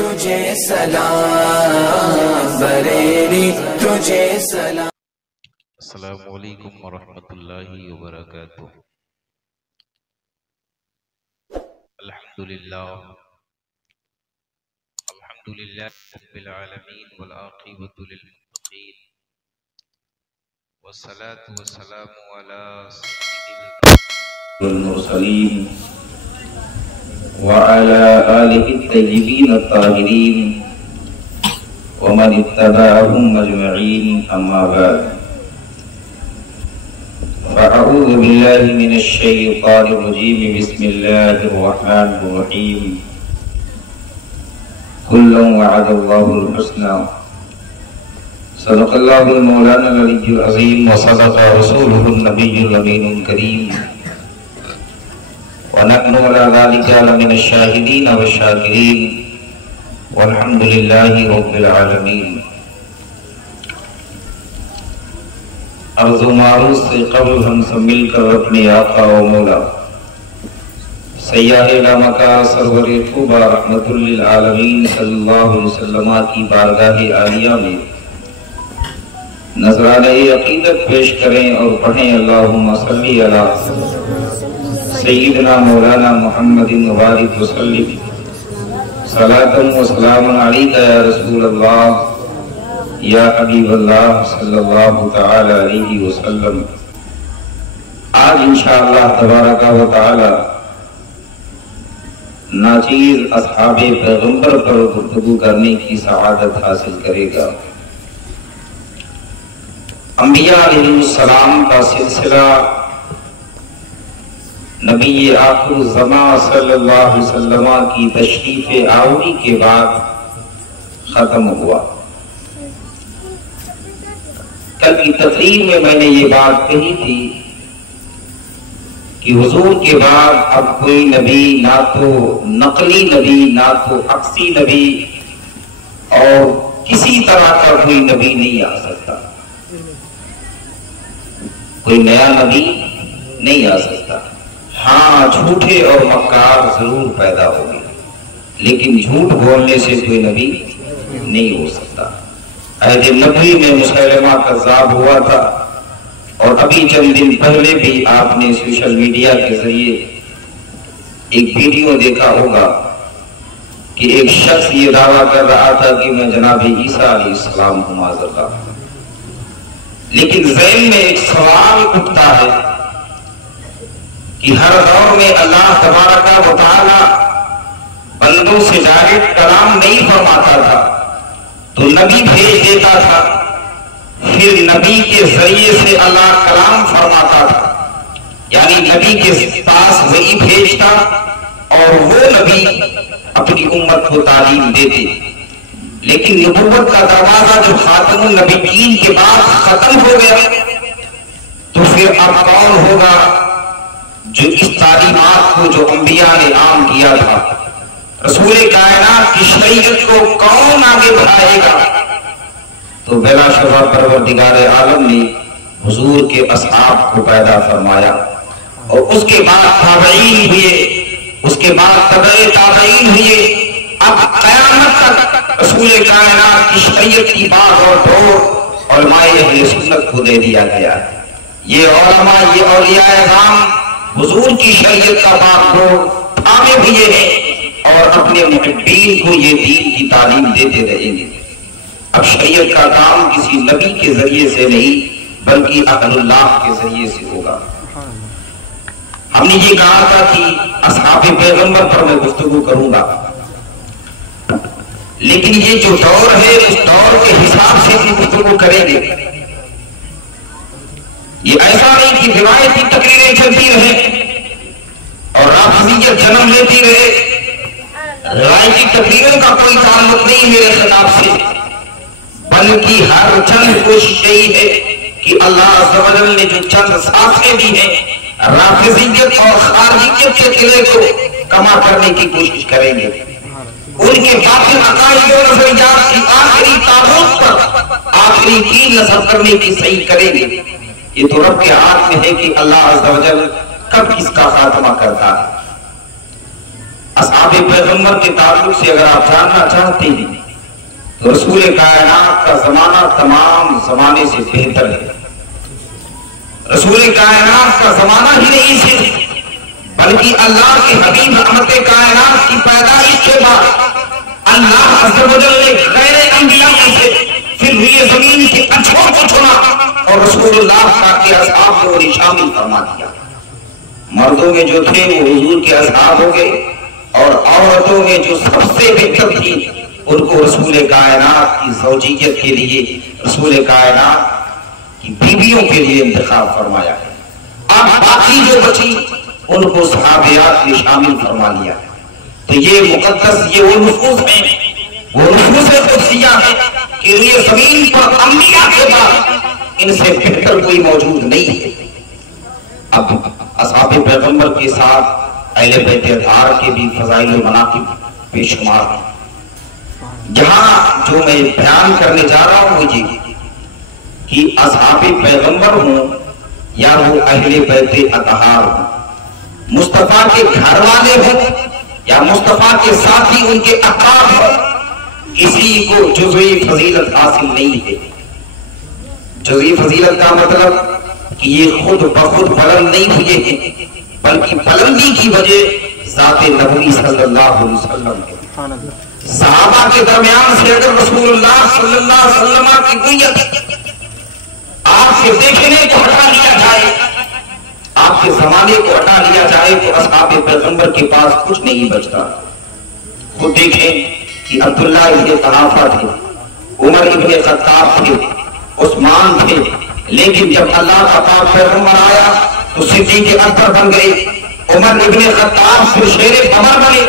تجھے سلام، بریلی تجھے سلام۔ السلام علیکم ورحمۃ اللہ وبرکاتہ۔ الحمدللہ رب العالمین والعاقبۃ للمتقین، والصلاة والسلام علی سید المرسلین وعلى آلہ الطیبین الطاہرین ومن اتبعهم اجمعین، اما بعد فاعوذ باللہ من الشیطان الرجیم، بسم اللہ الرحمن الرحیم۔ کل وعد اللہ الحسنى، صدق اللہ المولانا العلی العظیم، وصدق رسولہ النبی الامین الکریم، ونحن على ذلك لمن الشاهدين والشاكرين، والحمد لله رب العالمين۔ عرض و معروض سے قبل ہم سب مل کر اپنے آقا و مولا سیاح لامکا سرور طوبہ رحمت للعالمین صلی اللہ علیہ وسلم کی بارگاہ عالیہ میں نذرانہ عقیدت پیش کریں اور پڑھیں، اللہم صلی علی سیدنا مولانا محمد مبارک وسلم، صلاۃ و سلام علیک یا رسول اللہ یا حبیب اللہ صلی اللہ تعالی علیہ وسلم۔ آج انشاءاللہ تبارک و تعالی ناچیز اصحاب پیغمبر پر گفتگو کرنے کی سعادت حاصل کرے گا۔ انبیاء علیہ السلام کا سلسلہ نبی آخر الزمان صلی اللہ علیہ وسلم کی تشریف آوری کے بعد ختم ہوا۔ کل کی تقریر میں میں نے یہ بات کہی تھی کہ حضور کے بعد اب کوئی نبی، نہ تو نقلی نبی، نہ تو عکسی نبی، اور کسی طرح کا کوئی نبی نہیں آ سکتا، کوئی نیا نبی نہیں آ سکتا۔ ہاں، جھوٹے اور مکار ضرور پیدا ہوگے، لیکن جھوٹ بولنے سے کوئی نبی نہیں ہو سکتا۔ عہد نبوی میں مسیلمہ کذاب ہوا تھا، اور ابھی چند دن پہلے بھی آپ نے سوشل میڈیا کے ذریعے ایک ویڈیو دیکھا ہوگا کہ ایک شخص یہ دعویٰ کر رہا تھا کہ میں جناب عیسیٰ علیہ السلام ہوں، معاذ اللہ۔ لیکن ذہن میں ایک سوال اٹھتا ہے کہ ہر دور میں اللہ تبارک و تعالی بندوں سے ڈائریکٹ کلام نہیں فرماتا تھا، تو نبی بھیج دیتا تھا، پھر نبی کے ذریعے سے اللہ کلام فرماتا تھا، یعنی نبی کے پاس وحی بھیجتا اور وہ نبی اپنی امت کو تعلیم دیتے۔ لیکن نبوت کا دروازہ جو خاتم النبیین کے بعد ختم ہو گیا، تو پھر اب کون ہوگا جو اس تعلیمات کو جو انبیاء نے عام کیا تھا، رسول کائنات کی شریعت کو کون آگے بڑھائے گا؟ تو بلا شبہ پروردگار عالم نے حضور کے اصحاب کو پیدا فرمایا، اور اس کے بعد تابعین ہوئے، اس کے بعد تبع تابعین ہوئے، اب قیامت تک رسول کائنات کی شریعت کی بات اور دور علماء اہل سنت کو دے دیا گیا۔ یہ علماء، یہ اولیاء اعظام حضور کی شریعت کا بات دور تھامے ہوئے ہیں، اور اپنے محبین کو یہ دین کی تعلیم دیتے رہیں گے۔ اب شریعت کا کام کسی نبی کے ذریعے سے نہیں، بلکہ اہل اللہ کے ذریعے سے ہوگا۔ ہم نے یہ کہا تھا کہ اصحاب پیغمبر پر میں گفتگو کروں گا، لیکن یہ جو دور ہے اس دور کے حساب سے بھی گفتگو کریں گے۔ یہ ایسا نہیں کہ روایتی تقریریں چلتی رہے اور رافضیت جنم لیتی رہے۔ روایتی تقریروں کا کوئی تعلق نہیں میرے خطاب سے، بلکہ ہر چند کوشش یہی ہے کہ اللہ عز و جل نے جو چند سانسیں دی ہیں، رافضیت اور خارجیت کے قلعے کو کما کرنے کی کوشش کریں گے۔ ان کے باطل عقائد و نظریات کی آخری تابوت پر آخری تین نصب کرنے کی صحیح کریں گے۔ یہ تو رب کے ہاتھ میں ہے کہ اللہ عز و جل کب اس کا خاتمہ کرتا ہے۔ اصحاب پیغمبر کے تعلق سے اگر آپ جاننا چاہتے ہیں تو رسول کائنات کا زمانہ تمام زمانے سے بہتر ہے. رسول کائنات کا زمانہ ہی نہیں صرف، بلکہ اللہ کے حبیب رحمت کائنات کی پیدائش کے بعد اللہ عز و جل نے غیر انبیاء سے پھر یہ زمین کے اچھوں کو چنا اور رسول اللہ کے اصحاب کو انہیں شامل فرما دیا. مردوں میں جو تھے وہ حضور کے اصحاب ہو گئے، اور عورتوں میں جو سب سے بہتر تھی ان کو رسول کائنات کی زوجیت کے لیے، رسول کائنات کی بیویوں کے لیے انتخاب فرمایا ہے. اب باقی جو بچی ان کو صحابیات میں شامل فرما لیا. تو یہ مقدس، یہ وہ نفوس ہیں، وہ نفوس قدسیہ ہے کہ یہ زمین پر انبیاء کے بعد ان سے بہتر کوئی موجود نہیں ہے. اب اصحاب پیغمبر کے ساتھ اہل بیت اطہار کے بھی فضائل و مناقب بے شمار ہیں. جہاں جو میں بیان کرنے جا رہا ہوں وہ یہ کہ اصحاب پیغمبر ہوں یا وہ اہل بیت اطہار ہوں، مصطفیٰ کے گھر والے ہوں یا مصطفیٰ کے ساتھی ان کے اقراب ہوں، کسی کو جزوی فضیلت حاصل نہیں ہے. جزوی فضیلت کا مطلب کہ یہ خود بخود بلند نہیں ہوئے ہیں، بلکہ بلندی کی وجہ ذات نبوی صلی اللہ علیہ وسلم ہے. صحابہ کے درمیان سے اگر رسول اللہ صلی اللہ علیہ وسلم کی گویت آپ کے دیکھنے کو ہٹا لیا جائے، آپ کے زمانے کو ہٹا لیا جائے تو اصحاب پیغمبر کے پاس کچھ نہیں بچتا. خود دیکھیں کہ عبداللہ ابن قحافہ تھے، عمر ابن خطاب تھے، عثمان تھے، لیکن جب اللہ کا پاک پیغمبر آیا تو صدیق اکبر بن گئے، عمر ابن خطاب پھر شیر قمر بنے،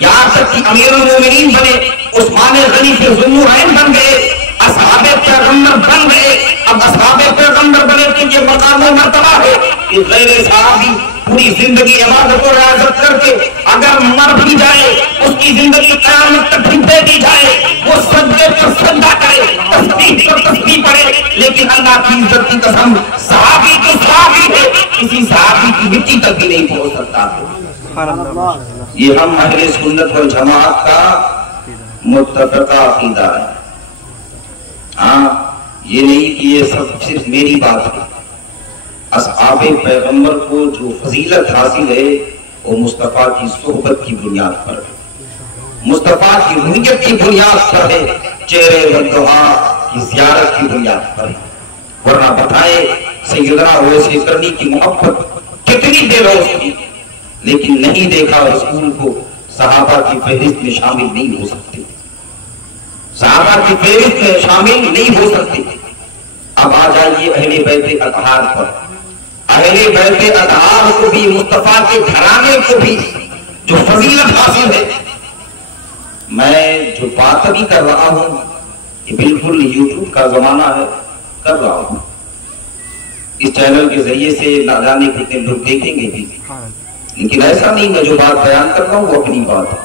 یہاں تک کہ امیر المومنین بنے، عثمان غنی پھر ذوالنورین بن گئے، اصحاب پیغمبر بن گئے. اب اصحاب پیغمبر بنے تو یہ مقام و مرتبہ ہے کہ غیر صحابی پوری زندگی عبادت و ریاضت کر کے اگر مر بھی جائے اس کی زندگی قیامت تک بھی دے دی جائے، وہ سجدے پر سجدہ کرے، تسبیح پر تسبیح پڑھے، لیکن اللہ کی عزت کی قسم صحابی تو صحابی ہے، کسی صحابی کی مٹی تک بھی نہیں پہنچ سکتا ہے. یہ ہم اہل سنت والجماعت کا متفقہ عقیدہ ہے. ہاں یہ نہیں کہ یہ سب صرف میری بات ہے. اصحاب پیغمبر کو جو فضیلت حاصل ہے وہ مصطفیٰ کی صحبت کی بنیاد پر ہے، مصطفیٰ کی رؤیت کی بنیاد پر ہے، چہرے والدعا کی زیارت کی بنیاد پر ہے. ورنہ بتائے سیدنا اویس کرنی کی محبت کتنی بے لوث تھی، لیکن نہیں دیکھا رسول کو صحابہ کی فہرست میں شامل نہیں ہو سکتے، صحابہ کی فہرست میں شامل نہیں ہو سکتے. اب آ جائیے اہل بیت اطہار پر. اہل بیت اطہار کو بھی، مصطفیٰ کے گھرانے کو بھی جو فضیلت حاصل ہے، میں جو بات ابھی کر رہا ہوں یہ بالکل یوٹیوب کا زمانہ ہے، کر رہا ہوں. اس چینل کے ذریعے سے نہ جانے کتنے لوگ دیکھیں گے بھی، لیکن ایسا نہیں میں جو بات بیان کر رہا ہوں وہ اپنی بات ہے.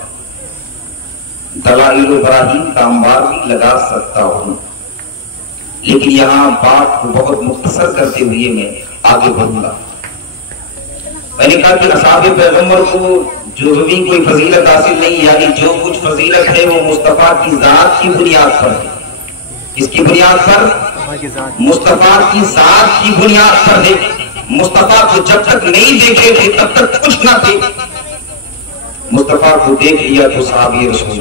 دلائل و براہین کا انبار بھی لگا سکتا ہوں، لیکن یہاں بات کو بہت مختصر کرتے ہوئے میں آگے بڑھوں گا. میں نے کہا کہ اصحاب پیغمبر کو جو بھی کوئی فضیلت حاصل نہیں، یعنی جو کچھ فضیلت ہے وہ مصطفیٰ کی ذات کی بنیاد پر ہے. اس کی بنیاد پر؟ مصطفیٰ کی ذات کی بنیاد پر ہے. مصطفیٰ کو جب تک نہیں دیکھے تھے تب تک کچھ نہ تھے، مصطفیٰ کو دیکھ لیا تو صحابی رسول.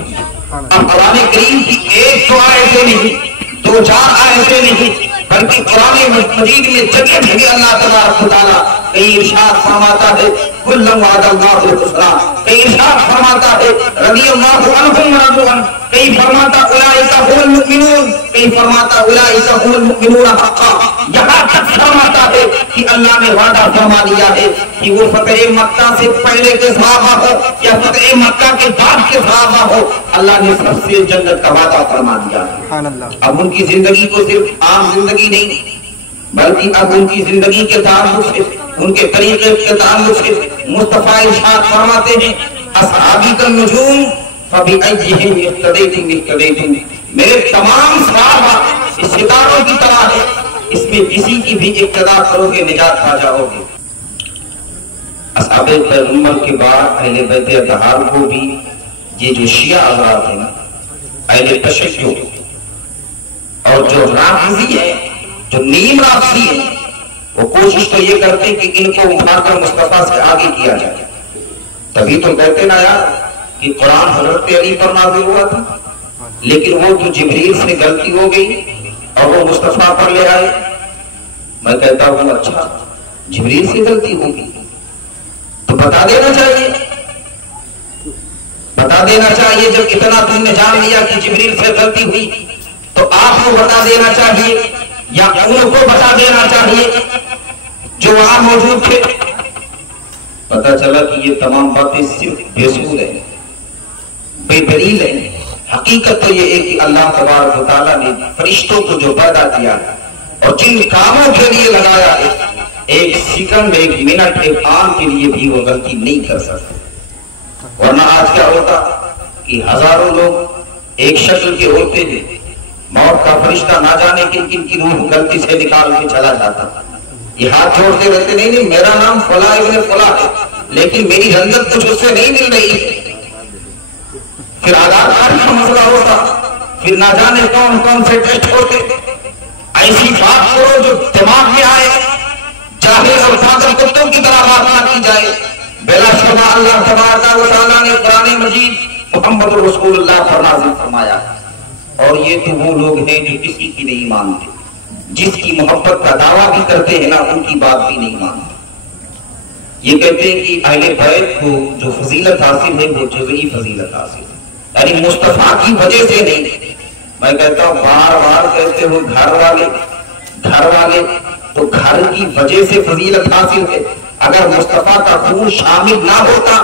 اب قرآن کریم کی ایک دو آیتیں نہیں، دو چار آیتیں نہیں، بلکہ قرآن مجید میں جگہ جگہ اللہ تبارک و تعالیٰ کئی ارشاد فرماتا ہے کُلًّا وعد اللہ الحسنیٰ، کئی ارشاد فرماتا ہے رضی اللہ عنہم ورضوا عنہ، کئی فرماتا اولئک هم المؤمنون، کئی فرماتا اولئک هم المؤمنون حقا. یہاں تک فرماتا ہے کہ اللہ نے وعدہ فرما دیا ہے کہ وہ فتح مکہ سے پہلے کے صحابہ ہو یا فتح مکہ کے بعد کے صحابہ ہو، اللہ نے سب سے جنت کا وعدہ فرما دیا ہے. اب ان کی زندگی کو صرف عام زندگی نہیں، بلکہ اب ان کی زندگی کے تعلق سے، ان کے طریقے کے تعلق سے مصطفیٰ ارشاد فرماتے ہیں اصحابی کا نجوم فبأیہم اقتدیتم اقتدیتم، میرے تمام صحابہ اس ستاروں کی طرح ہے، اس میں کسی کی بھی اقتدا کرو گے نجات پا جاؤ گے. اصحاب پیغمبر کے بعد اہل بیت اطہار کو بھی یہ جو شیعہ حضرات ہیں نا، اہل تشیع اور جو رافضی ہیں، جو نیم رافضی ہیں، وہ کوشش تو یہ کرتے ہیں کہ ان کو اٹھا کر مصطفیٰ سے آگے کیا جائے. تبھی تو کہتے نا یار کہ قرآن حضرت علی پر نازل ہوا تھا، لیکن وہ تو جبریل سے غلطی ہو گئی اور وہ مصطفیٰ پر لے آئے. میں کہتا ہوں اچھا جبریل سے غلطی ہوگی تو بتا دینا چاہیے، بتا دینا چاہیے. جب اتنا تم نے جان لیا کہ جبریل سے غلطی ہوئی تو آپ کو بتا دینا چاہیے یا ان کو بتا دینا چاہیے جو وہاں موجود تھے. پتا چلا کہ یہ تمام باتیں صرف بےسود ہیں، بے دلیل ہیں. حقیقت تو یہ ہے کہ اللہ تبارک و تعالیٰ نے فرشتوں کو جو پیدا کیا اور جن کاموں کے لیے لگایا ہے، ایک سیکنڈ، ایک منٹ، ایک آن کے لیے بھی وہ غلطی نہیں کر سکتے. ورنہ آج کیا ہوتا کہ ہزاروں لوگ ایک شکل کے ہوتے ہیں، موت کا فرشتہ نہ جانے کن کن کی روح غلطی سے نکال کے چلا جاتا. یہ ہاتھ جوڑتے رہتے، نہیں میرا نام فلاں ابن فلاں ہے لیکن میری رنگت کچھ اس سے نہیں مل رہی ہے. پھر آدھار کارڈ کا مسئلہ ہوتا، پھر نہ جانے کون کون سے ٹیسٹ ہوتے. ایسی بات کرو جو دماغ میں آئے، جاہل اور پاگل کتوں کی طرح بات نہ کی جائے. بلا شبہ اللہ تبارک و تعالیٰ نے قرآن مجید محمد رسول اللہ پر نازل فرمایا. اور یہ تو وہ لوگ ہیں جو کسی کی نہیں مانتے، جس کی محبت کا دعویٰ بھی کرتے ہیں نا ان کی بات بھی نہیں مانتے. یہ کہتے ہیں کہ اہل بیت کو جو فضیلت حاصل ہے وہ جزئی فضیلت حاصل ہے، یعنی مصطفیٰ کی وجہ سے نہیں. میں کہتا ہوں بار بار کہتے ہو گھر والے تو گھر کی وجہ سے فضیلت حاصل ہے. اگر مصطفیٰ کا خون شامل نہ ہوتا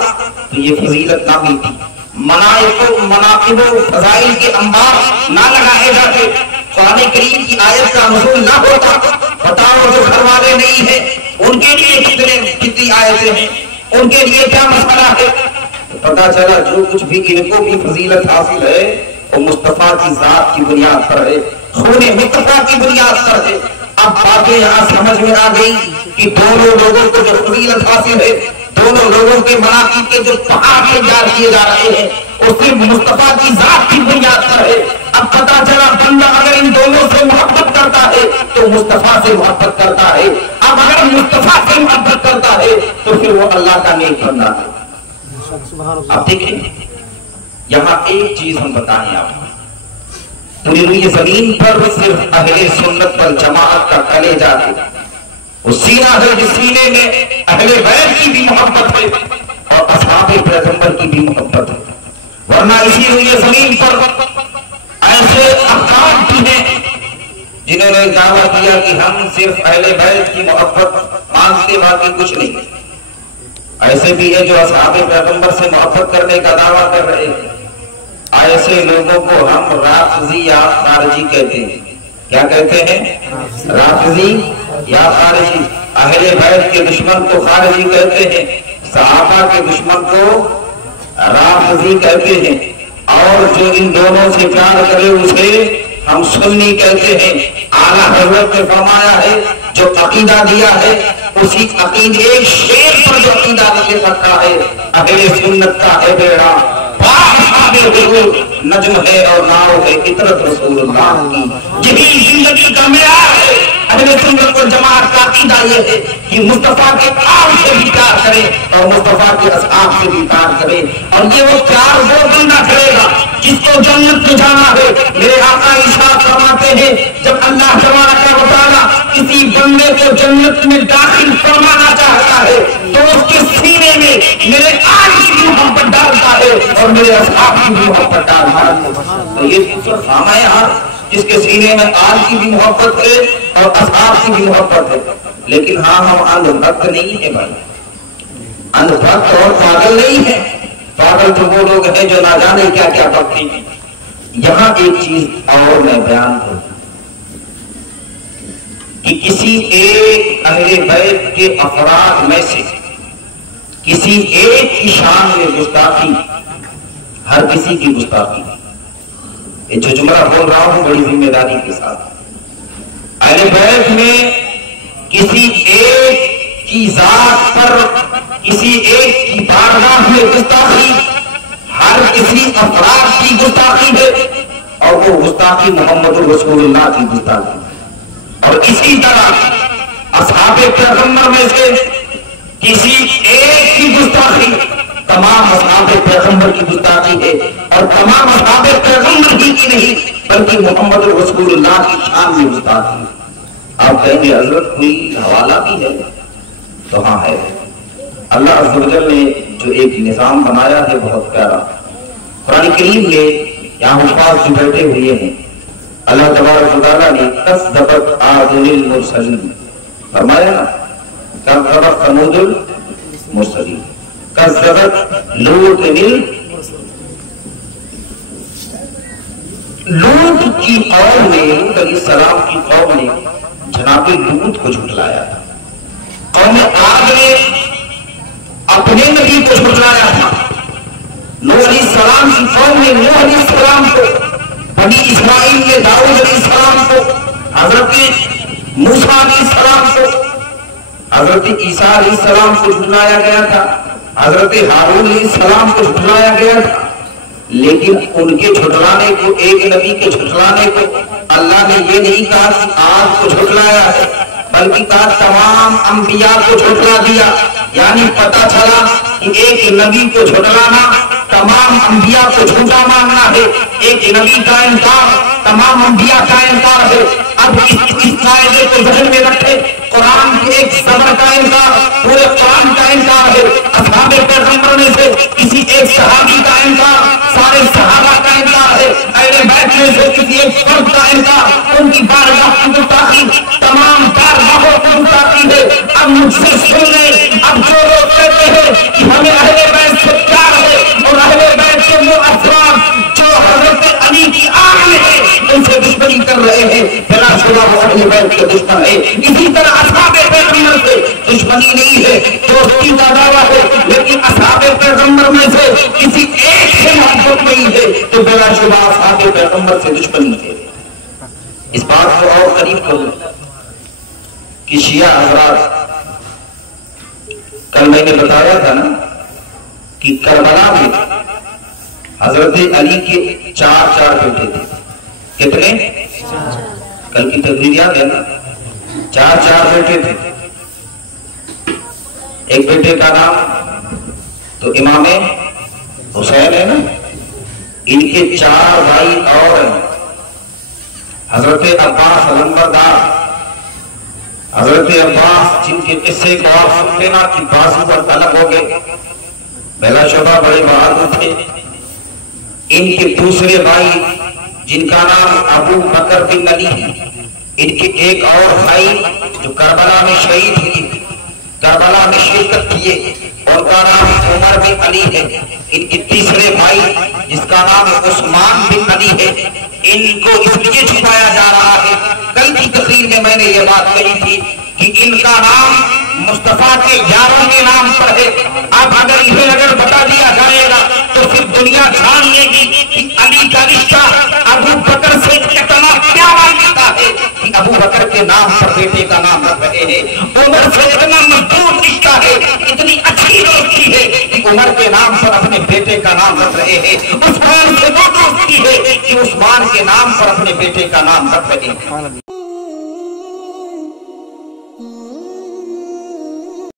تو یہ فضیلت نہ ملتی. مناقب و فضائل کے انبار نہ لگائے جاتے، قرآن کریم کی آیت کا نزول نہ ہوتا. بتاؤ جو گھر والے نہیں ہیں ان کے لیے کتنی آیتیں ہیں، ان کے لیے کیا مسئلہ ہے. پتا چلا جو کچھ بھی ان کو بھی فضیلت حاصل ہے وہ مصطفیٰ کی ذات کی بنیاد پر ہے، خون مصطفیٰ کی بنیاد پر ہے. اب باتیں یہاں سمجھ میں آ گئی کہ دونوں لوگوں کو جو فضیلت حاصل ہے، دونوں لوگوں کے مناقب کے جو پہاڑ تیار کیے جا رہے ہیں وہ صرف مصطفیٰ کی ذات کی بنیاد پر ہے. اب پتا چلا بندہ اگر ان دونوں سے محبت کرتا ہے تو مصطفیٰ سے محبت کرتا ہے. اب اگر مصطفیٰ سے محبت کرتا ہے تو پھر وہ اللہ کا نیک بندہ ہے. اب دیکھیں یہاں ایک چیز ہم بتائیں آپ کو، پوری روئی زمین پر صرف اہل سنت والجماعت کا کلیجہ ہے، وہ سینہ ہے جس سینے میں اہل بیت کی بھی محبت ہے اور اصحاب پیغمبر کی بھی محبت ہے. ورنہ اسی روئی زمین پر ایسے افراد بھی ہیں جنہوں نے دعویٰ کیا کہ ہم صرف اہل بیت کی محبت مانتے، باقی کچھ نہیں. ایسے بھی ہے جو اصحاب پیغمبر سے محبت کرنے کا دعویٰ کر رہے ہیں. ایسے لوگوں کو ہم رافضی یا خارجی کہتے ہیں. کیا کہتے ہیں؟ رافضی یا خارجی. اہل بیت کے دشمن کو خارجی کہتے ہیں، صحابہ کے دشمن کو رافضی کہتے ہیں، اور جو ان دونوں سے پیار کرے اسے ہم سنی کہتے ہیں. اعلیٰ حضرت نے فرمایا ہے جو عقیدہ دیا ہے اسی عقیدے ایک شیر پر جو عقیدہ لے رکھا ہے، اہل سنت کا ہے بیڑا نجم ہے اور ناؤ ہے اطرت رسول اللہ کی. یہی زندگی کا معیار ہے. اہل سنت والجماعت کا عقیدہ یہ ہے کہ مصطفیٰ کے آل سے بھی پیار کرے اور مصطفیٰ کے اصحاب سے بھی پیار کرے. اور یہ وہ پیار وہ بندہ کرے گا جس کو جنت میں جانا ہے. میرے آقا ارشاد فرماتے ہیں جب اللہ تبارک و تعالیٰ کسی بندے کو جنت میں داخل فرمانا چاہتا ہے تو اس کے سینے میں میرے آل کی بھی محبت ڈالتا ہے اور میرے اصحاب کی بھی محبت ڈالتا ہے. تو یہ صرف ہم ہیں یہاں جس کے سینے میں آل کی بھی محبت ہے اور اصحاب کی بھی محبت ہے. لیکن ہاں ہم اندھ بھکت نہیں ہیں بھائی، اندھ بھکت اور پاگل نہیں ہیں. پاگل تو وہ لوگ ہیں جو نہ جانے کیا کیا کرتے ہیں. یہاں ایک چیز اور میں بیان کروں کہ کسی ایک اہل بیت کے افراد میں سے کسی ایک کی شان میں گستاخی ہر کسی کی گستاخی. یہ جو جملہ بول رہا ہوں بڑی ذمہ داری کے ساتھ، اہل بیت میں کسی ایک کی ذات پر کسی ایک کی بارگاہ میں گستاخی ہر کسی افراد کی گستاخی ہے، اور وہ گستاخی محمد رسول اللہ کی گستاخی. اور اسی طرح اصحاب پیغمبر میں سے کسی ایک کی گستاخی تمام اصحاب پیغمبر کی گستاخی ہے، اور تمام اصحاب پیغمبر ہی کی نہیں بلکہ محمد رسول اللہ کی شان میں گستاخی. آپ کہیں گے حضرت کوئی حوالہ بھی ہے؟ تو ہاں ہے. اللہ عز و جل نے جو ایک نظام بنایا ہے بہت پیارا. قرآن کریم میں یہاں حفاظ جو بیٹھے ہوئے ہیں، اللہ تبارک و تعالیٰ نے کذبت عاد المرسلین فرمایا نا، کذبت ثمود المرسلین، کذبت لوط لوط کی قوم نے، لوط علیہ السلام کی قوم نے جناب لوط کو جھٹلایا تھا. قوم عاد نے اپنے نبی کو جھٹلایا تھا. نوح علیہ السلام کی قوم نے نوح علیہ السلام کو، بنی اسرائیل نے داؤد علیہ السلام کو، حضرت موسیٰ علیہ السلام کو، حضرت عیسیٰ علیہ السلام کو جھٹلایا گیا تھا، حضرت ہارون علیہ السلام کو جھٹلایا گیا تھا. لیکن ان کے جھٹلانے کو، ایک نبی کے جھٹلانے کو اللہ نے یہ نہیں کہا کہ آج کو جھٹلایا ہے، بلکہ کہا تمام انبیاء کو جھٹلا دیا. یعنی پتہ چلا کہ ایک نبی کو جھٹلانا تمام انبیاء کو جھوٹا ماننا ہے، ایک نبی کا انکار تمام انبیاء کا انکار ہے. اب اس قاعدے کو ذہن میں رکھے، قرآن کے ایک صبر کا انکار پورے قرآن کا انکار ہے، اصحاب پیغمبر میں سے کسی ایک صحابی کا انکار سارے صحابہ کا انکار ہے، اہل بیت میں سے کسی ایک فرد کا انکار ان کی بارگاہ کی گستاخی تمام بارگاہوں کی گستاخی ہے. اب مجھ سے سن لیں، اب جو لوگ کہتے ہیں کہ ہمیں اہل بیت سے پیار ہے اور اہل بیت کے وہ افراد جو حضرت علی کی آگ میں ہے ان سے دشمنی کر رہے ہیں، بلا شبہ وہ اہل بیت کے دشمن ہے. اسی طرح اصحاب پیغمبر سے دشمنی نہیں ہے، دوستی کا دعویٰ ہے، لیکن اصحاب پیغمبر میں سے کسی ایک سے محبت نہیں ہے تو بلا شبہ اصحاب پیغمبر سے دشمنی ہے. اس بات کو اور قریب کروں کہ شیعہ حضرات، کل میں نے بتایا تھا نا کہ کربلا میں حضرت علی کے چار بیٹے تھے. کتنے؟ کل کی تقریر یاد ہے نا، چار بیٹے تھے. ایک بیٹے کا نام تو امام حسین ہے نا، ان کے 4 بھائی اور ہیں. حضرت عباس علمبردار، حضرت عباس جن کے قصے کو آپ سنتے نا کہ بازو پر طلب ہو گئے، بلا شبہ بڑے بہادر تھے. ان کے دوسرے بھائی جن کا نام ابو بکر بن علی ہے، ان کے ایک اور بھائی جو کربلا میں شہید ہوئے، کربلا میں شرکت کیے، اور کا نام عمر بن علی ہے. ان کے تیسرے بھائی جس کا نام عثمان بن علی ہے، ان کو اس لیے چھپایا جا رہا ہے. کل کی تقریر میں میں نے یہ بات کہی تھی کہ ان کا نام مصطفیٰ کے یاروں کے نام پر ہے. اب اگر بتا دیا جائے گا تو پھر دنیا جان لے گی کہ علی کا رشتہ ابو بکر سے کتنا پیارا رشتہ ہے کہ ابو بکر کے نام پر بیٹے کا نام رکھ رہے ہیں. عمر سے اتنا مضبوط رشتہ ہے، اتنی اچھی دوستی ہے کہ عمر کے نام پر اپنے بیٹے کا نام رکھ رہے ہیں. عثمان سے وہ دوستی ہے کہ عثمان کے نام پر اپنے بیٹے کا نام رکھ رہے ہیں.